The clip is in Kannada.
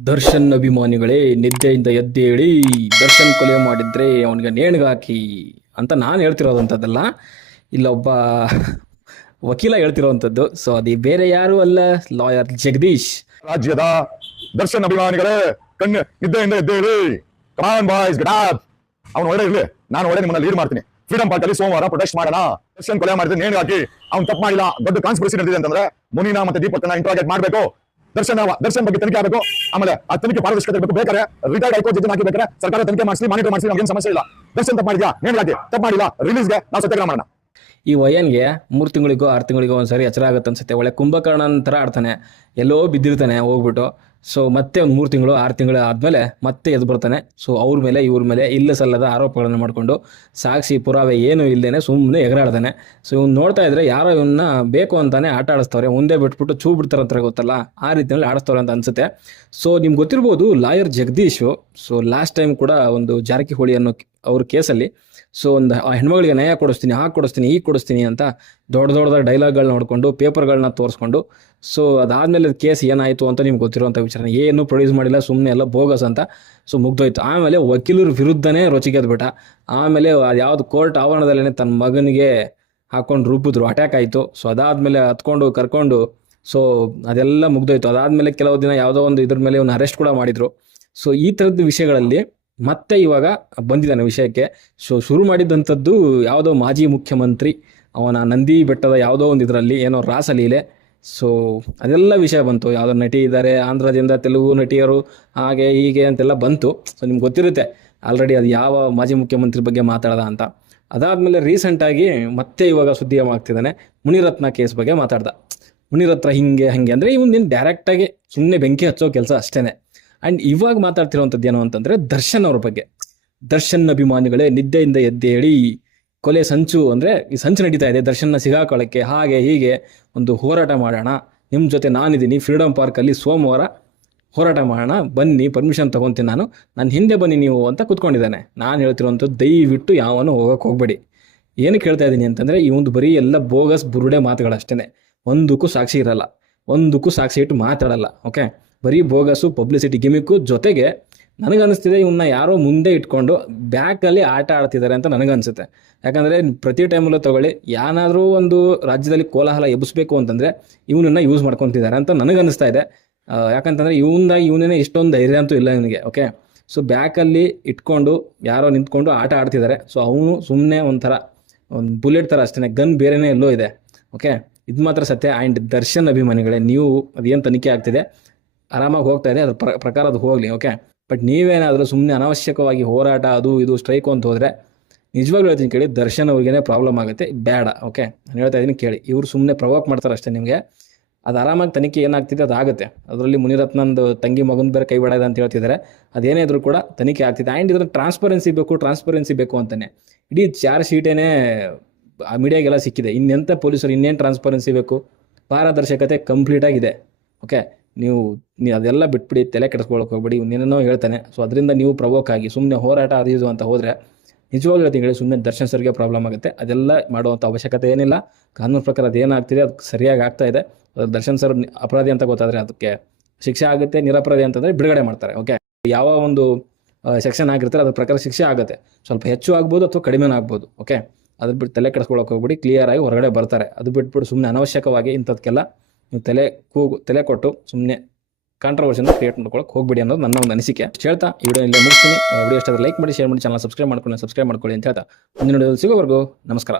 ದರ್ಶನ್ ಅಭಿಮಾನಿಗಳೇ, ನಿದ್ದೆಯಿಂದ ಎದ್ದೇಳಿ, ದರ್ಶನ್ ಕೊಲೆ ಮಾಡಿದ್ರೆ ಅವನಿಗೆ ನೇಣಿಗಾಕಿ ಅಂತ ನಾನು ಹೇಳ್ತಿರೋದಂಥದ್ದಲ್ಲ, ಇಲ್ಲೊಬ್ಬ ವಕೀಲ ಹೇಳ್ತಿರೋವಂಥದ್ದು. ಸೊ ಅದು ಬೇರೆ ಯಾರು ಅಲ್ಲ, ಲಾಯರ್ ಜಗದೀಶ್. ರಾಜ್ಯದ ದರ್ಶನ್ ಅಭಿಮಾನಿಗಳೇ, ಕಣ್ಣು ನಿದ್ದೆಯಿಂದ ಎದ್ದೇಳಿ, ಕಮಾನ್ ಬಾಯ್ಸ್, ಗೆಟ್ ಅಪ್. ಅವ್ನು ಒಳ್ಳೆ ಇರ್ಲಿ, ನಾನು ಒಳ್ಳೆ ನಿಮ್ಮನ್ನ ಲೀಡ್ ಮಾಡ್ತೀನಿ. ಫ್ರೀಡಂ ಪಾರ್ಕ್ ಅಲ್ಲಿ ಸೋಮವಾರ ಪ್ರೊಟೆಸ್ಟ್ ಮಾಡೋಣ. ದರ್ಶನ್ ಕೊಲೆ ಮಾಡಿದ್ರೆ ನೇಣು ಹಾಕಿ, ಅವ್ನು ತಪ್ಪು ಮಾಡಿಲ್ಲ. ದೊಡ್ಡ ಕಾನ್ಸ್ಪಿರಸಿ ನಡೆದಿದೆ ಅಂತಂದ್ರೆ ಮುನಿನಾ ಮತ್ತೆ ದೀಪಕ್ನ ಇಂಟ್ರಾಗೇಟ್ ಮಾಡಬೇಕು. ದರ್ಶನ್ ಬಗ್ಗೆ ತನಿಖೆ ಆಗಬೇಕು. ಆಮೇಲೆ ಆ ತನಿಖೆ ಪಾರದರ್ಶಕತೆ ಬೇಕು. ಬೇಕಾದ್ರೆ ರಿಟೈರ್ಡ್ ಹೈಕೋರ್ಟ್ ಜಡ್ಜ್ ಹಾಕಿಬೇಕಾರೆ ಸರ್ಕಾರ ತನಿಖೆ ಮಾಡಿಸಿ, ಮಾನಿಟರ್ ಮಾಡಿಸಿ, ನಮ್ಗೇನು ಸಮಸ್ಯೆ ಇಲ್ಲ. ದರ್ಶನ್ ತಪ್ಪು ಮಾಡಿದ್ಯಾ, ನೇಣು ಹಾಕಿ. ತಪ್ಪು ಮಾಡಿಲ್ಲ, ರಿಲೀಸ್ಗೆ ನಾವು ಸತ್ಯಾಗ್ರಹ ಮಾಡೋಣ. ಈ ವಯನ್ಗೆ 3 ತಿಂಗಳಿಗೋ 6 ತಿಂಗಳಿಗೋ ಒಂದ್ಸರಿ ಎಚ್ಚರ ಆಗುತ್ತೆ ಅನ್ಸುತ್ತೆ. ಒಳ್ಳೆ ಕುಂಭಕರ್ಣ ಥರ ಆಡ್ತಾನೆ, ಎಲ್ಲೋ ಬಿದ್ದಿರ್ತಾನೆ ಹೋಗ್ಬಿಟ್ಟು. ಸೊ ಮತ್ತೆ ಒಂದು 3 ತಿಂಗಳು 6 ತಿಂಗಳು ಆದಮೇಲೆ ಮತ್ತೆ ಎದ್ದು ಬರ್ತಾನೆ. ಸೊ ಅವ್ರ ಮೇಲೆ ಇವ್ರ ಮೇಲೆ ಇಲ್ಲ ಸಲ್ಲದ ಆರೋಪಗಳನ್ನು ಮಾಡಿಕೊಂಡು ಸಾಕ್ಷಿ ಪುರಾವೆ ಏನೂ ಇಲ್ಲದೇನೆ ಸುಮ್ಮನೆ ಎಗರಾಡ್ತಾನೆ. ಸೊ ಇವ್ನು ನೋಡ್ತಾ ಇದ್ರೆ ಯಾರೋ ಇವನ್ನ ಬೇಕು ಅಂತಾನೆ ಆಟ ಆಡಿಸ್ತವ್ರೆ, ಮುಂದೆ ಬಿಟ್ಬಿಟ್ಟು ಚೂ ಬಿಡ್ತಾರಂತ ಗೊತ್ತಲ್ಲ, ಆ ರೀತಿಯಲ್ಲಿ ಆಡಿಸ್ತವ್ರೆ ಅಂತ ಅನ್ಸುತ್ತೆ. ಸೊ ನಿಮ್ಗೆ ಗೊತ್ತಿರ್ಬೋದು lawyer Jagadish. So last time ಕೂಡ ಒಂದು ಜಾರಕಿಹೊಳಿ ಅನ್ನೋ ಅವ್ರ ಕೇಸಲ್ಲಿ ಸೊ ಒಂದು ಹೆಣ್ಮಗಳಿಗೆ ನ್ಯಾಯ ಕೊಡಿಸ್ತೀನಿ, ಕೊಡಿಸ್ತೀನಿ, ಈಗ ಕೊಡಿಸ್ತೀನಿ ಅಂತ ದೊಡ್ಡ ಡೈಲಾಗ್ಗಳನ್ನ ನೋಡಿಕೊಂಡು ಪೇಪರ್ಗಳನ್ನ ತೋರಿಸ್ಕೊಂಡು, ಸೊ ಅದಾದಮೇಲೆ ಕೇಸ್ ಏನಾಯಿತು ಅಂತ ನಿಮ್ಗೆ ಗೊತ್ತಿರುವಂಥ ವಿಚಾರ, ಏನು ಪ್ರೊಡ್ಯೂಸ್ ಮಾಡಿಲ್ಲ, ಸುಮ್ಮನೆ ಎಲ್ಲ ಬೋಗಸ್ ಅಂತ ಸೊ ಮುಗ್ದೋಯ್ತು. ಆಮೇಲೆ ವಕೀಲರ ವಿರುದ್ಧನೇ ರೊಚ್ಚಿಗೆದ್ಬಿಟ್ಟ. ಆಮೇಲೆ ಅದು ಯಾವುದು ಕೋರ್ಟ್ ಆವರಣದಲ್ಲೇ ತನ್ನ ಮಗನಿಗೆ ಹಾಕೊಂಡು ರೂಪಿದ್ರು, ಅಟ್ಯಾಕ್ ಆಯಿತು. ಸೊ ಅದಾದಮೇಲೆ ಹತ್ಕೊಂಡು ಕರ್ಕೊಂಡು ಸೊ ಅದೆಲ್ಲ ಮುಗ್ದೋಯ್ತು. ಅದಾದಮೇಲೆ ಕೆಲವು ದಿನ ಯಾವುದೋ ಒಂದು ಇದ್ರ ಮೇಲೆ ಇವನ್ನ ಅರೆಸ್ಟ್ ಕೂಡ ಮಾಡಿದರು. ಸೊ ಈ ಥರದ ವಿಷಯಗಳಲ್ಲಿ ಮತ್ತೆ ಇವಾಗ ಬಂದಿದ್ದಾನೆ ವಿಷಯಕ್ಕೆ. ಸೊ ಶುರು ಮಾಡಿದ್ದಂಥದ್ದು ಯಾವುದೋ ಮಾಜಿ ಮುಖ್ಯಮಂತ್ರಿ ಅವನ ನಂದಿ ಬೆಟ್ಟದ ಯಾವುದೋ ಒಂದು ಇದರಲ್ಲಿ ಏನೋ ರಾಸಲೀಲೆ. ಸೊ ಅದೆಲ್ಲ ವಿಷಯ ಬಂತು. ಯಾವುದೋ ನಟಿ ಇದ್ದಾರೆ ಆಂಧ್ರದಿಂದ, ತೆಲುಗು ನಟಿಯರು, ಹಾಗೆ ಹೀಗೆ ಅಂತೆಲ್ಲ ಬಂತು. ಸೊ ನಿಮ್ಗೆ ಗೊತ್ತಿರುತ್ತೆ ಆಲ್ರೆಡಿ ಅದು ಯಾವ ಮಾಜಿ ಮುಖ್ಯಮಂತ್ರಿ ಬಗ್ಗೆ ಮಾತಾಡ್ದ ಅಂತ. ಅದಾದಮೇಲೆ ರೀಸೆಂಟಾಗಿ ಮತ್ತೆ ಇವಾಗ ಸುದ್ದಿ ಆಗ್ತಿದ್ದಾನೆ, ಮುನಿರತ್ನ ಕೇಸ್ ಬಗ್ಗೆ ಮಾತಾಡ್ದ. ಮುನಿರತ್ನ ಹಿಂಗೆ ಅಂದರೆ ಇವನು ಡೈರೆಕ್ಟಾಗಿ ಸುಮ್ಮನೆ ಬೆಂಕಿ ಹಚ್ಚೋ ಕೆಲಸ ಅಷ್ಟೇ. ಆ್ಯಂಡ್ ಇವಾಗ ಮಾತಾಡ್ತಿರೋವಂಥದ್ದು ಏನು ಅಂತಂದರೆ ದರ್ಶನ್ ಅವ್ರ ಬಗ್ಗೆ. ದರ್ಶನ್ ಅಭಿಮಾನಿಗಳೇ, ನಿದ್ದೆಯಿಂದ ಎದ್ದೇಳಿ, ಕೊಲೆ ಸಂಚು ಅಂದರೆ ಈ ಸಂಚು ನಡೀತಾ ಇದೆ, ದರ್ಶನ್ನ ಸಿಗಾಕೊಳ್ಳೋಕ್ಕೆ, ಹಾಗೆ ಹೀಗೆ ಒಂದು ಹೋರಾಟ ಮಾಡೋಣ, ನಿಮ್ಮ ಜೊತೆ ನಾನಿದ್ದೀನಿ, ಫ್ರೀಡಮ್ ಪಾರ್ಕಲ್ಲಿ ಸೋಮವಾರ ಹೋರಾಟ ಮಾಡೋಣ, ಬನ್ನಿ, ಪರ್ಮಿಷನ್ ತೊಗೊತೀನಿ ನಾನು ಹಿಂದೆ ಬನ್ನಿ ನೀವು ಅಂತ ಕೂತ್ಕೊಂಡಿದ್ದಾನೆ. ನಾನು ಹೇಳ್ತಿರೋವಂಥದ್ದು ದಯವಿಟ್ಟು ಯಾವನು ಹೋಗೋಕ್ಕೆ ಹೋಗಬೇಡಿ. ಏನಕ್ಕೆ ಹೇಳ್ತಾ ಇದ್ದೀನಿ ಅಂತಂದರೆ ಈ ಒಂದು ಬರೀ ಎಲ್ಲ ಬೋಗಸ್ ಬುರುಡೆ ಮಾತುಗಳಷ್ಟೇ. ಒಂದಕ್ಕೂ ಸಾಕ್ಷಿ ಇರಲ್ಲ, ಒಂದಕ್ಕೂ ಸಾಕ್ಷಿ ಇಟ್ಟು ಮಾತಾಡಲ್ಲ. ಓಕೆ, ಬರೀ ಬೋಗಸು, ಪಬ್ಲಿಸಿಟಿ ಗಿಮಿಕ್ಕು. ಜೊತೆಗೆ ನನಗನ್ನಿಸ್ತಿದೆ ಇವನ್ನ ಯಾರೋ ಮುಂದೆ ಇಟ್ಕೊಂಡು ಬ್ಯಾಕಲ್ಲಿ ಆಟ ಆಡ್ತಿದ್ದಾರೆ ಅಂತ ನನಗನ್ಸುತ್ತೆ. ಯಾಕಂದರೆ ಪ್ರತಿ ಟೈಮಲ್ಲೂ ತಗೊಳ್ಳಿ, ಏನಾದರೂ ಒಂದು ರಾಜ್ಯದಲ್ಲಿ ಕೋಲಾಹಲ ಎಬ್ಬಿಸ್ಬೇಕು ಅಂತಂದರೆ ಇವನನ್ನು ಯೂಸ್ ಮಾಡ್ಕೊತಿದ್ದಾರೆ ಅಂತ ನನಗನ್ನಿಸ್ತಾ ಇದೆ. ಯಾಕಂತಂದರೆ ಇವನೇ ಇಷ್ಟೊಂದು ಧೈರ್ಯ ಅಂತೂ ಇಲ್ಲ ಇವನಿಗೆ. ಓಕೆ, ಸೊ ಬ್ಯಾಕಲ್ಲಿ ಇಟ್ಕೊಂಡು ಯಾರೋ ನಿಂತ್ಕೊಂಡು ಆಟ ಆಡ್ತಿದ್ದಾರೆ. ಸೊ ಅವನು ಸುಮ್ಮನೆ ಒಂದು ಬುಲೆಟ್ ಥರ ಅಷ್ಟೇ, ಗನ್ ಬೇರೆನೇ ಎಲ್ಲೋ ಇದೆ. ಓಕೆ, ಇದು ಮಾತ್ರ ಸತ್ಯ. ಆ್ಯಂಡ್ ದರ್ಶನ್ ಅಭಿಮಾನಿಗಳೇ, ನೀವು ಅದೇನು ತನಿಖೆ ಆಗ್ತಿದೆ ಆರಾಮಾಗಿ ಹೋಗ್ತಾ ಇದೆ, ಅದ್ರ ಪ್ರಕಾರ ಅದು ಹೋಗಲಿ. ಓಕೆ, ಬಟ್ ನೀವೇನಾದರೂ ಸುಮ್ಮನೆ ಅನಾವಶ್ಯಕವಾಗಿ ಹೋರಾಟ ಅದು ಇದು ಸ್ಟ್ರೈಕು ಅಂತ ಹೋದರೆ ನಿಜವಾಗ್ಲೂ ಹೇಳ್ತೀನಿ ಕೇಳಿ, ದರ್ಶನ್ ಅವ್ರಿಗೇ ಪ್ರಾಬ್ಲಮ್ ಆಗುತ್ತೆ, ಬೇಡ. ಓಕೆ, ನಾನು ಹೇಳ್ತಾ ಇದ್ದೀನಿ ಕೇಳಿ. ಇವರು ಸುಮ್ಮನೆ ಪ್ರವೋಕ್ ಮಾಡ್ತಾರೆ ಅಷ್ಟೇ ನಿಮಗೆ. ಅದು ಆರಾಮಾಗಿ ತನಿಖೆ ಏನಾಗ್ತಿದೆ ಅದು ಆಗುತ್ತೆ. ಅದರಲ್ಲಿ ಮುನಿರತ್ನಂದು ತಂಗಿ ಮಗನ ಬೇರೆ ಕೈ ಬಿಡೋದು ಅಂತ ಹೇಳ್ತಿದ್ದಾರೆ. ಅದೇನೇ ಇದ್ರೂ ಕೂಡ ತನಿಖೆ ಆಗ್ತಿದೆ. ಆ್ಯಂಡ್ ಇದ್ರ ಟ್ರಾನ್ಸ್ಪರೆನ್ಸಿ ಬೇಕು ಅಂತಾನೆ ಇಡೀ ಚಾರ್ಜ್ ಶೀಟೇನೇ ಆ ಮೀಡಿಯಾಗೆಲ್ಲ ಸಿಕ್ಕಿದೆ. ಇನ್ನೆಂಥ ಪೊಲೀಸರು ಇನ್ನೇನು ಟ್ರಾನ್ಸ್ಪರೆನ್ಸಿ ಬೇಕು? ಪಾರದರ್ಶಕತೆ ಕಂಪ್ಲೀಟಾಗಿದೆ. ಓಕೆ, ನೀವು ಅದೆಲ್ಲ ಬಿಟ್ಬಿಡಿ, ತಲೆ ಕೆಡಿಸ್ಕೊಳ್ಳೋಕೆ ಹೋಗ್ಬಿಡಿ, ಇನ್ನೇನೋ ಹೇಳ್ತಾನೆ. ಸೊ ಅದರಿಂದ ನೀವು ಪ್ರವೋಕ್ ಆಗಿ ಸುಮ್ಮನೆ ಹೋರಾಟ ಅದು ಇದು ಅಂತ ಹೋದರೆ ನಿಜವಾಗ್ಲೂ ಹೇಳ್ತೀನಿ ಹೇಳಿ, ಸುಮ್ಮನೆ ದರ್ಶನ್ ಸರ್ಗೆ ಪ್ರಾಬ್ಲಮ್ ಆಗುತ್ತೆ. ಅದೆಲ್ಲ ಮಾಡುವಂಥ ಅವಶ್ಯಕತೆ ಏನಿಲ್ಲ. ಕಾನೂನು ಪ್ರಕಾರ ಅದೇನಾಗ್ತಿದೆ ಅದು ಸರಿಯಾಗಿ ಆಗ್ತಾ ಇದೆ. ದರ್ಶನ್ ಸರ್ ಅಪರಾಧಿ ಅಂತ ಗೊತ್ತಾದರೆ ಅದಕ್ಕೆ ಶಿಕ್ಷೆ ಆಗುತ್ತೆ, ನಿರಪರಾಧಿ ಅಂತಂದರೆ ಬಿಡುಗಡೆ ಮಾಡ್ತಾರೆ. ಓಕೆ, ಯಾವ ಒಂದು ಸೆಕ್ಷನ್ ಆಗಿರ್ತಾರೆ ಅದ್ರ ಪ್ರಕಾರ ಶಿಕ್ಷೆ ಆಗುತ್ತೆ. ಸ್ವಲ್ಪ ಹೆಚ್ಚು ಆಗ್ಬೋದು ಅಥವಾ ಕಡಿಮೆನೂ ಆಗ್ಬೋದು. ಓಕೆ, ಅದ್ರ ಬಿಟ್ಟು ತಲೆ ಕೆಡಿಸ್ಕೊಳ್ಳೋಕೆ ಹೋಗ್ಬಿಡಿ, ಕ್ಲಿಯರಾಗಿ ಹೊರಗಡೆ ಬರ್ತಾರೆ. ಅದು ಬಿಟ್ಬಿಟ್ಟು ಸುಮ್ಮನೆ ಅನವಶ್ಯಕವಾಗಿ ಇಂಥದಕ್ಕೆಲ್ಲ ನೀವು ತಲೆ ಕೊಟ್ಟು ಸುಮ್ಮನೆ ಕಾಂಟ್ರವರ್ಸಿನ ಕ್ರಿಯೇಟ್ ಮಾಡ್ಕೊಳ್ಳೋಕೆ ಹೋಗ್ಬಿಡಿ ಅನ್ನೋದು ನನ್ನ ಒಂದು ಅನಿಸಿಕೆ. ಹೇಳ್ತಾ ಈ ವಿಡಿಯೋ ಇಲ್ಲೇ ಮುಗಿಸ್ತೀನಿ. ವಿಡಿಯೋ ಇಷ್ಟ ಲೈಕ್ ಮಾಡಿ, ಶೇರ್ ಮಾಡಿ, ಚಾನಲ್ ಸಬ್ಸ್ಕ್ರೈಬ್ ಮಾಡ್ಕೊಳ್ಳಿ ಅಂತ ಹೇಳ್ತಾ ಮುಂದಿನ ವಿಡಿಯೋದಲ್ಲಿ ಸಿಗೋವರೆಗೂ ನಮಸ್ಕಾರ.